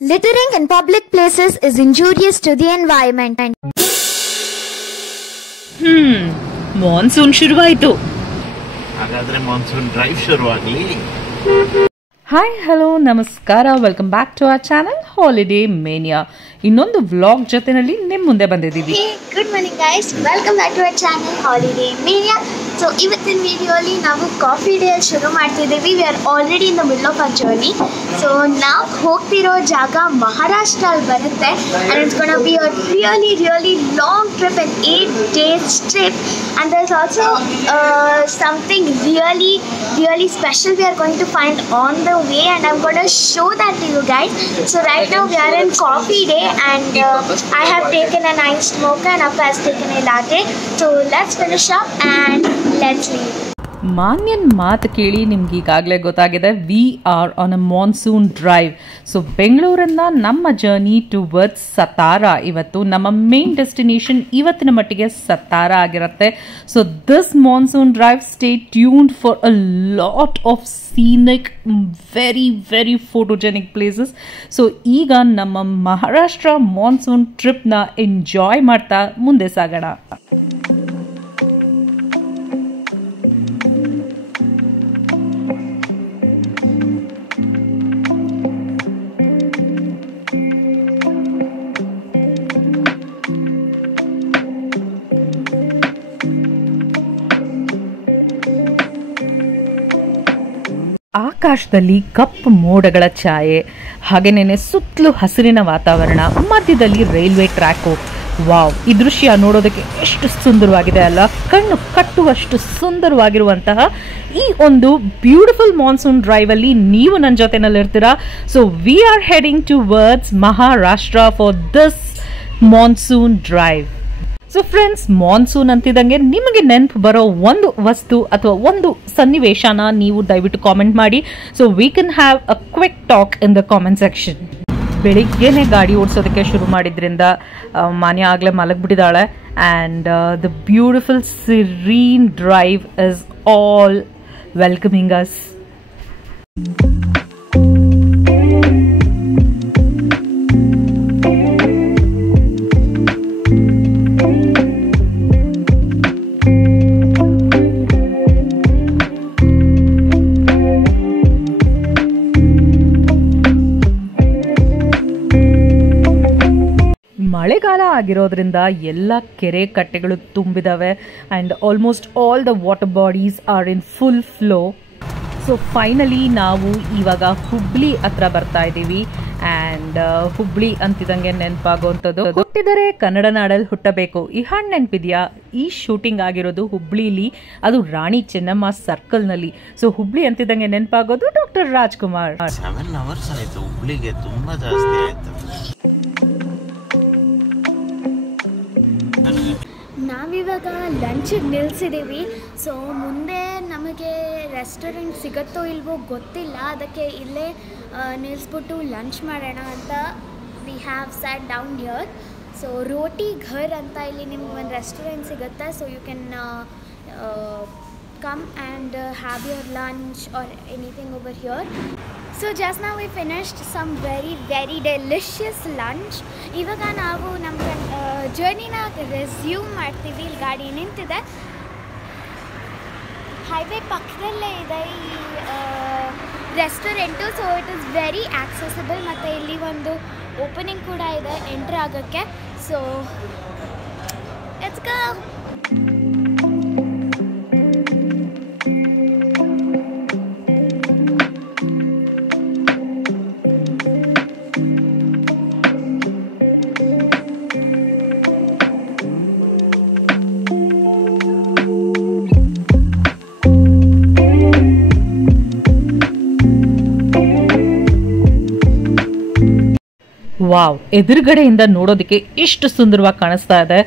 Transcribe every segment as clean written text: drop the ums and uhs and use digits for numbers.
Littering in public places is injurious to the environment. Monsoon ಶುರುವಾಯಿತು. ಹಾಗಾದ್ರೆ monsoon drive ಶುರುವಾಗಲಿ. Hi hello ನಮಸ್ಕಾರ, welcome back to our channel Holiday Mania. ಇನ್ನೊಂದು vlog ಜೊತೆನಲ್ಲಿ ನಿಮ್ಮ ಮುಂದೆ ಬಂದಿದ್ದೀವಿ. Good morning guys, welcome back to our channel Holiday Mania. So ಇವತ್ತಿನ ವಿಡಿಯೋಲಿ ನಾವು ಕಾಫಿ ಡೇ ಶುರು ಮಾಡ್ತಿದ್ದೀವಿ. We are already in the middle of our journey. So ನಾವು ಹೋಗ್ತಿರೋ ಜಾಗ ಮಹಾರಾಷ್ಟ್ರ ಅಲ್ಲಿ ಬರುತ್ತೆ. And it's gonna be a really long trip, an 8 days trip. And there's also something really special we are going to find on the way, and I'm going to show that to you guys. So right now we are in coffee day, and I have taken an iced mocha and Appa has taken a latte. So let's finish up and let's leave. ಮಾನ್ಯನ್ ಮಾತು ಕೇಳಿ ನಿಮ್ಗೆ ಈಗಾಗಲೇ ಗೊತ್ತಾಗಿದೆ, we are on a monsoon drive. So ಬೆಂಗಳೂರಿಂದ ನಮ್ಮ journey towards Satara. ಇವತ್ತು ನಮ್ಮ main destination ಇವತ್ತಿನ ಮಟ್ಟಿಗೆ ಸತಾರಾ ಆಗಿರುತ್ತೆ. So this monsoon drive stay tuned for a lot of scenic very photogenic places. So ಈಗ ನಮ್ಮ ಮಹಾರಾಷ್ಟ್ರ ಮಾನ್ಸೂನ್ ಟ್ರಿಪ್ನ ಎಂಜಾಯ್ ಮಾಡ್ತಾ ಮುಂದೆ ಸಾಗೋಣ. ಆಕಾಶದಲ್ಲಿ ಕಪ್ಪು ಮೋಡಗಳ ಛಾಯೆ, ಹಾಗೇನೇ ಸುತ್ತಲೂ ಹಸಿರಿನ ವಾತಾವರಣ, ಮಧ್ಯದಲ್ಲಿ ರೈಲ್ವೆ ಟ್ರ್ಯಾಕು. ವಾವ್, ಈ ದೃಶ್ಯ ನೋಡೋದಕ್ಕೆ ಎಷ್ಟು ಸುಂದರವಾಗಿದೆ ಅಲ್ಲ. ಕಣ್ಣು ಕಟ್ಟುವಷ್ಟು ಸುಂದರವಾಗಿರುವಂತಹ ಈ ಒಂದು ಬ್ಯೂಟಿಫುಲ್ ಮಾನ್ಸೂನ್ ಡ್ರೈವಲ್ಲಿ ನೀವು ನನ್ನ ಜೊತೆನಲ್ಲಿರ್ತೀರಾ. So we are heading towards Maharashtra for this monsoon drive. So friends, monsoon ಅಂತಿದ್ದಂಗೆ ನಿಮಗೆ ನೆನಪು ಬರೋ ಒಂದು ವಸ್ತು ಅಥವಾ ಒಂದು ಸನ್ನಿವೇಶನ ನೀವು ದಯವಿಟ್ಟು ಕಾಮೆಂಟ್ ಮಾಡಿ. So we can have a quick talk in the comment section. ಬೆಳಿಗ್ಗೆನೆ ಗಾಡಿ ಓಡಿಸೋದಕ್ಕೆ ಶುರು ಮಾಡಿದ್ರಿಂದ ಮಾನ್ಯ ಆಗಲೇ ಮಲಗಿಬಿಟ್ಟಿದ್ದಾಳೆ. And the beautiful serene drive is all welcoming us. ಮಳೆಗಾಲ ಆಗಿರೋದ್ರಿಂದ ಎಲ್ಲ ಕೆರೆ ಕಟ್ಟೆಗಳು ತುಂಬಿದಾವೆ. And almost all the water bodies are in full flow. So finally ನಾವು ಇವಾಗ ಹುಬ್ಳಿ ಹತ್ರ ಬರ್ತಾ ಇದ್ದೀವಿ. ಆ್ಯಂಡ್ ಹುಬ್ಳಿ ಅಂತಿದಂಗೆ ನೆನಪಾಗುವಂಥದ್ದು, ಹುಟ್ಟಿದರೆ ಕನ್ನಡ ನಾಡಲ್ಲಿ ಹುಟ್ಟಬೇಕು. ಈ ಹಾಡು ನೆನಪಿದೆಯಾ? ಈ ಶೂಟಿಂಗ್ ಆಗಿರೋದು ಹುಬ್ಳಿಲಿ, ಅದು ರಾಣಿ ಚೆನ್ನಮ್ಮ ಸರ್ಕಲ್ನಲ್ಲಿ. ಸೊ ಹುಬ್ಳಿ ಅಂತಿದಂಗೆ ನೆನಪಾಗೋದು ಡಾಕ್ಟರ್ ರಾಜ್ಕುಮಾರ್. 7 hours ಆಯಿತು, ಹುಬ್ಳಿಗೆ ತುಂಬ ಜಾಸ್ತಿ ಆಯಿತು. ನಾವಿವಾಗ ಲಂಚಿಗೆ ನಿಲ್ಲಿಸಿದ್ದೀವಿ. ಸೊ ಮುಂದೆ ನಮಗೆ ರೆಸ್ಟೋರೆಂಟ್ ಸಿಗುತ್ತೋ ಇಲ್ವೋ ಗೊತ್ತಿಲ್ಲ, ಅದಕ್ಕೆ ಇಲ್ಲೇ ನಿಲ್ಲಿಸ್ಬಿಟ್ಟು ಲಂಚ್ ಮಾಡೋಣ ಅಂತ we have sat down here. So Roti Ghar ಅಂತ ಇಲ್ಲಿ ನಿಮ್ಗೆ ಒಂದು ರೆಸ್ಟೋರೆಂಟ್ ಸಿಗುತ್ತೆ. So you can come and have your lunch or anything over here. So just now we finished some very delicious lunch. ಇವಾಗ ನಾವು ನಮ್ಮ ಜರ್ನಿನ ರೆಸ್ಯೂಮ್ ಮಾಡ್ತೀವಿ. ಇಲ್ಲಿ ಗಾಡಿ ನಿಂತಿದೆ, ಹೈವೇ ಪಕ್ಕದಲ್ಲೇ ಇದೆ ಈ restaurant. So it is very accessible, ಮತ್ತು ಇಲ್ಲಿ ಒಂದು ಓಪನಿಂಗ್ ಕೂಡ ಇದೆ ಎಂಟ್ರ್ ಆಗೋಕ್ಕೆ. So let's go. ವಾವ್, ಎದುರುಗಡೆಯಿಂದ ನೋಡೋದಕ್ಕೆ ಇಷ್ಟು ಸುಂದರವಾಗಿ ಕಾಣಿಸ್ತಾ ಇದೆ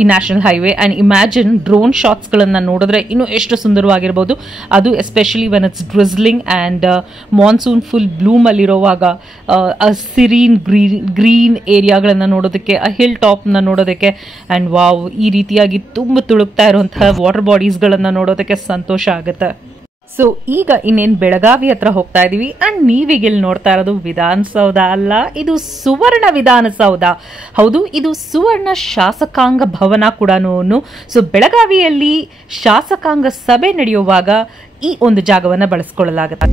ಈ national highway. And imagine drone ಶಾಟ್ಸ್ಗಳನ್ನು ನೋಡಿದ್ರೆ ಇನ್ನೂ ಎಷ್ಟು ಸುಂದರವಾಗಿರ್ಬೋದು. ಅದು especially when it's drizzling and monsoon full ಬ್ಲೂಮಲ್ಲಿರೋವಾಗ ಸಿರೀನ್ ಗ್ರೀನ್ ಏರಿಯಾಗಳನ್ನು ನೋಡೋದಕ್ಕೆ, ಆ ಹಿಲ್ ಟಾಪ್ನ ನೋಡೋದಕ್ಕೆ. ಆ್ಯಂಡ್ ವಾವ್, ಈ ರೀತಿಯಾಗಿ ತುಂಬ ತುಳುಕ್ತಾ ಇರುವಂತಹ ವಾಟರ್ ಬಾಡೀಸ್ಗಳನ್ನು ನೋಡೋದಕ್ಕೆ ಸಂತೋಷ ಆಗುತ್ತೆ. ಸೊ ಈಗ ಇನ್ನೇನು ಬೆಳಗಾವಿ ಹತ್ರ ಹೋಗ್ತಾ ಇದೀವಿ ಅಂಡ್ ನೀವೀಗ ಇಲ್ಲಿ ನೋಡ್ತಾ ಇರೋದು ವಿಧಾನಸೌಧ ಅಲ್ಲ, ಇದು ಸುವರ್ಣ ವಿಧಾನಸೌಧ. ಹೌದು, ಇದು ಸುವರ್ಣ ಶಾಸಕಾಂಗ ಭವನ ಕೂಡ. ಸೊ ಬೆಳಗಾವಿಯಲ್ಲಿ ಶಾಸಕಾಂಗ ಸಭೆ ನಡೆಯುವಾಗ ಈ ಒಂದು ಜಾಗವನ್ನು ಬಳಸ್ಕೊಳ್ಳಲಾಗುತ್ತೆ.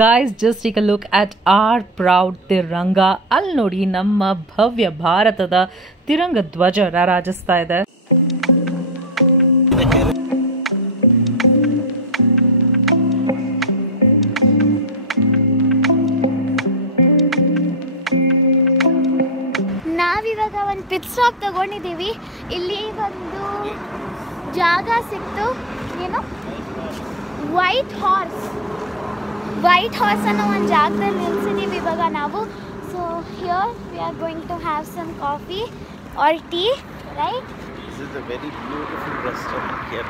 Guys, just take a look at our proud Tiranga. ಅಲ್ಲಿ ನೋಡಿ, ನಮ್ಮ ಭವ್ಯ ಭಾರತದ ತಿರಂಗ ಧ್ವಜ ರಾರಾಜಿಸ್ತಾ ಇದೆ. ನಾವಿವಾಗ ಒಂದು ಪಿಟ್ ಸ್ಟಾಪ್ ತಗೊಂಡಿದ್ದೀವಿ. ಇಲ್ಲಿ ಒಂದು ಜಾಗ ಸಿಕ್ತು, ಏನು ವೈಟ್ ಹಾರ್ಸ್ ಅನ್ನೋ ಒಂದು ಜಾಗದಲ್ಲಿ ನಿಲ್ಸಿದ್ದೀವಿ ಇವಾಗ ನಾವು. So here we are going to have some coffee or tea, right? This is a very beautiful restaurant here.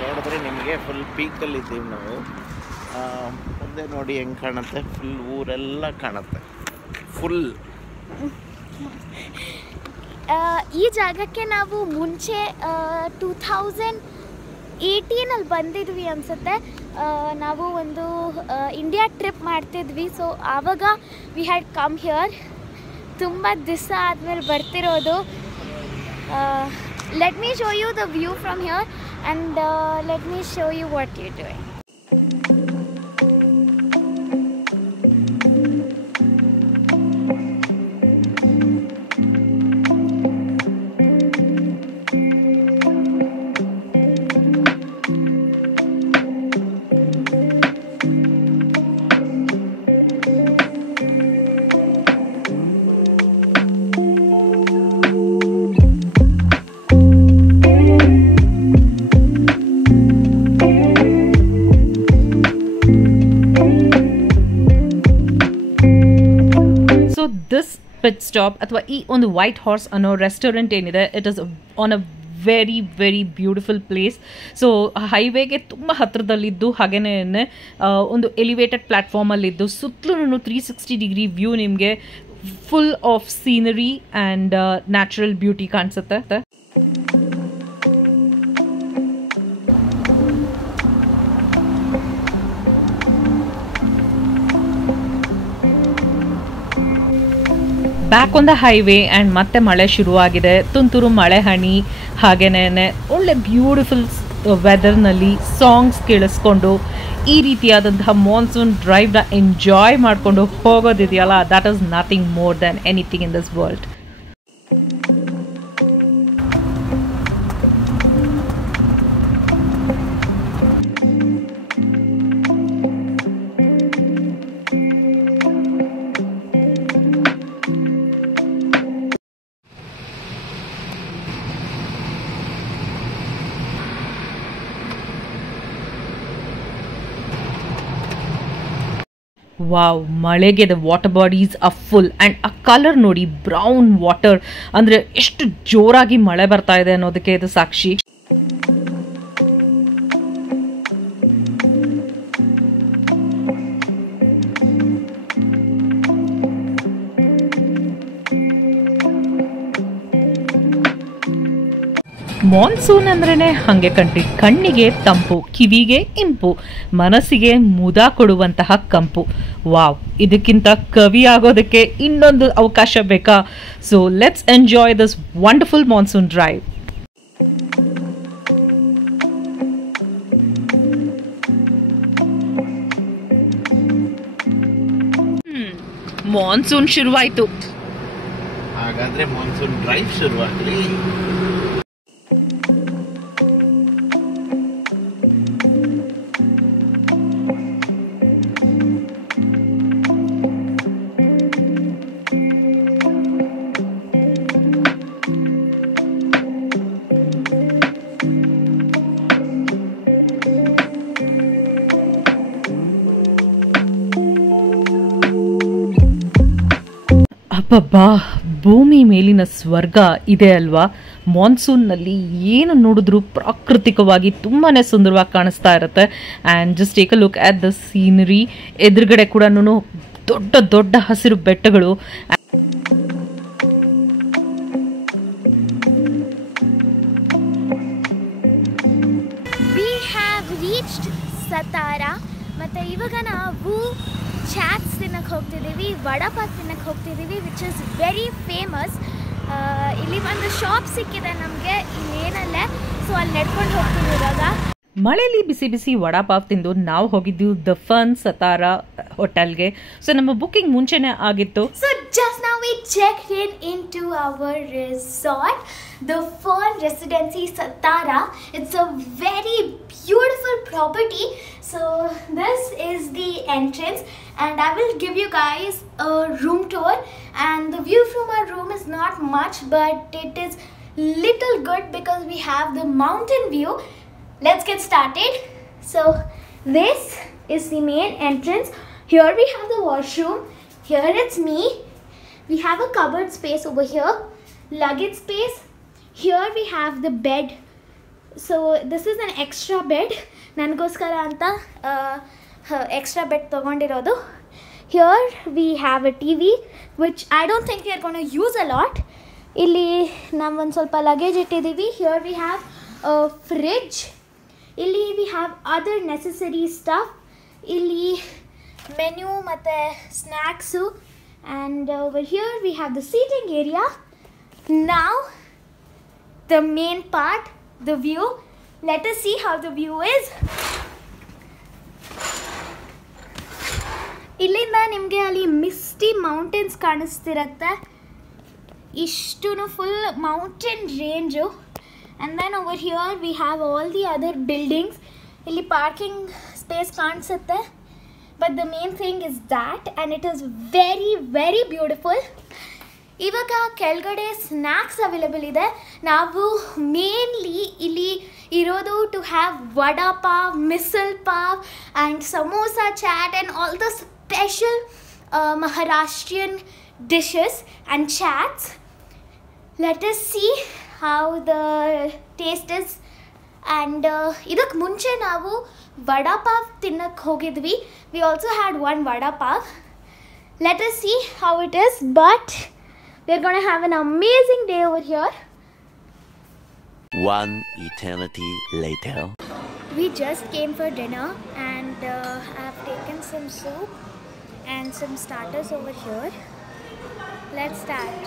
ನೋಡಿದ್ರೆ ನಿಮಗೆ ಫುಲ್ ಪೀಕಲ್ಲಿ ಇದ್ದೀವಿ ನಾವು. ಮುಂದೆ ನೋಡಿ ಹೆಂಗೆ ಕಾಣುತ್ತೆ, ಫುಲ್ ಊರೆಲ್ಲ ಕಾಣುತ್ತೆ ಫುಲ್. ಈ ಜಾಗಕ್ಕೆ ನಾವು ಮುಂಚೆ 2018 ಬಂದಿದ್ವಿ ಅನಿಸುತ್ತೆ. ನಾವು ಒಂದು ಇಂಡಿಯಾ ಟ್ರಿಪ್ ಮಾಡ್ತಿದ್ವಿ. ಸೊ ಆವಾಗ ವಿ ಹ್ಯಾಡ್ ಕಮ್ ಹಿಯರ್. ತುಂಬ ದಿವಸ ಆದಮೇಲೆ ಬರ್ತಿರೋದು. Let me show you the view from here and let me show you what you doing. This pit stop ಅಥವಾ ಈ ಒಂದು ವೈಟ್ ಹಾರ್ಸ್ ಅನ್ನೋ ರೆಸ್ಟೋರೆಂಟ್ ಏನಿದೆ, it is on a very very beautiful place. So ಹೈವೇಗೆ ತುಂಬ ಹತ್ತಿರದಲ್ಲಿದ್ದು, ಹಾಗೇನೆ ಒಂದು ಎಲಿವೇಟೆಡ್ ಪ್ಲ್ಯಾಟ್ಫಾರ್ಮಲ್ಲಿದ್ದು, ಸುತ್ತಲೂ 360 ಡಿಗ್ರಿ ವ್ಯೂ ನಿಮಗೆ full of scenery and natural beauty ಕಾಣಿಸುತ್ತೆ. Back on the highway and ಮತ್ತೆ ಮಳೆ ಶುರುವಾಗಿದೆ. ತುಂತುರು ಮಳೆ ಹನಿ, ಹಾಗೇನೆ ಒಳ್ಳೆ ಬ್ಯೂಟಿಫುಲ್ ವೆದರ್ನಲ್ಲಿ ಸಾಂಗ್ಸ್ ಕೇಳಿಸ್ಕೊಂಡು ಈ ರೀತಿಯಾದಂತಹ ಮಾನ್ಸೂನ್ ಡ್ರೈವ್ನ ಎಂಜಾಯ್ ಮಾಡಿಕೊಂಡು ಹೋಗೋದಿದೆಯಲ್ಲ, that is nothing more than anything in this world. Wow, ಮಳೆಗೆ the water bodies are full and a colour ನೋಡಿ, ಬ್ರೌನ್ ವಾಟರ್ ಅಂದರೆ ಎಷ್ಟು ಜೋರಾಗಿ ಮಳೆ ಬರ್ತಾ ಇದೆ ಅನ್ನೋದಕ್ಕೆ ಇದು ಸಾಕ್ಷಿ. ಮಾನ್ಸೂನ್ ಅಂದ್ರೇನೆ ಹಾಗೆ ಕಣ್ರಿ, ಕಣ್ಣಿಗೆ ತಂಪು, ಕಿವಿಗೆ ಇಂಪು, ಮನಸ್ಸಿಗೆ ಮುದ ಕೊಡುವಂತಹ ಕಂಪು. ವಾವ್, ಇದಕ್ಕಿಂತ ಕವಿ ಆಗೋದಕ್ಕೆ ಇನ್ನೊಂದು ಅವಕಾಶ ಬೇಕಾ? So let's enjoy this wonderful monsoon drive. Monsoon ಶುರುವಾಯಿತು, ಹಾಗಾದ್ರೆ ಮಾನ್ಸೂನ್ ಡ್ರೈವ್ ಶುರುವಾಗಲಿ. ಅಬ್ಬಬ್ಬಾ, ಭೂಮಿ ಮೇಲಿನ ಸ್ವರ್ಗ ಇದೆ ಅಲ್ವಾ. ಮಾನ್ಸೂನ್ನಲ್ಲಿ ಏನು ನೋಡಿದ್ರೂ ಪ್ರಾಕೃತಿಕವಾಗಿ ತುಂಬಾ ಸುಂದರವಾಗಿ ಕಾಣಿಸ್ತಾ ಇರುತ್ತೆ. And just take a look at the scenery. ಎದುರುಗಡೆ ಕೂಡ ದೊಡ್ಡ ದೊಡ್ಡ ಹಸಿರು ಬೆಟ್ಟಗಳು. We have reached Satara. ಮತ್ತು ಇವಾಗ ನಾವು ಚಾಟ್ಸ್ ತಿನ್ನಕ್ಕೆ ಹೋಗ್ತಿದ್ದೀವಿ, ವಡಾಪಾವ್ ತಿನ್ನಕ್ಕೆ ಹೋಗ್ತಿದ್ದೀವಿ, ವಿಚ್ ಇಸ್ ವೆರಿ ಫೇಮಸ್. ಇಲ್ಲಿ ಒಂದು ಶಾಪ್ ಸಿಕ್ಕಿದೆ ನಮಗೆ ಇಲ್ಲೇನಲ್ಲೇ, ಸೊ ಅಲ್ಲಿ ನಡ್ಕೊಂಡು ಹೋಗ್ತೀವಿ ಇವಾಗ. ಮಳೆಯಲ್ಲಿ ಬಿಸಿ ಬಿಸಿ ವಡಾಪಾವ್ ತಿಂದು ನಾವು ಹೋಗಿದ್ದು ದ ಫನ್ ಸತಾರಾ ಹೋಟೆಲ್ಗೆ. ಸೊ ನಮ್ಮ ಬುಕ್ಕಿಂಗ್ ಮುಂಚೆನೇ ಆಗಿತ್ತು. So just now we checked into our resort, the Fern Residency Satara. It's a very beautiful property. So this is the entrance, and I will give you guys a room tour. And the view from our room is not much, but it is little good because we have the mountain view. Let's get started. So this is the main entrance. Here we have the washroom. Here it's me. We have a cupboard space over here, luggage space. Here we have the bed. So this is an extra bed. Nanagoskara anta extra bed tagondirodu. Here we have a TV, which I don't think we are going to use a lot. Illi nam ಒಂದು ಸ್ವಲ್ಪ luggage ಇಟ್ಟಿದ್ದೀವಿ. Here we have a fridge. Illi we have other necessary stuff. Illi menu ಮತ್ತು snacks. And over here we have the seating area. Now the main part, the view. Let us see how the view is. ಇಲ್ಲಿಂದ ನಿಮಗೆ ಅಲ್ಲಿ Misty mountains ಕಾಣಿಸ್ತಿರತ್ತೆ. ಇಷ್ಟು full mountain range. And then over here we have all the other buildings. Illi parking space ಕಾಣಿಸುತ್ತೆ. But the main thing is that, and it is very very beautiful. ಇವಾಗ ಕೆಳಗಡೆ snacks available ಇದೆ. ನಾವು mainly ಇಲ್ಲಿ ಇರೋದು to have vada pav, misal pav and samosa chaat and all the special Maharashtrian dishes and chaats. Let us see how the taste is. And ಇದಕ್ಕೆ ಮುಂಚೆ ನಾವು ವಡಾ ಪಾವ್ ತಿನ್ನಕ್ಕೆ ಹೋಗಿದ್ವಿ. We also had one vada pav. Let us see how it is, but we're going to have an amazing day over here. One eternity later. We just came for dinner, and I've taken some soup and some starters over here. Let's start.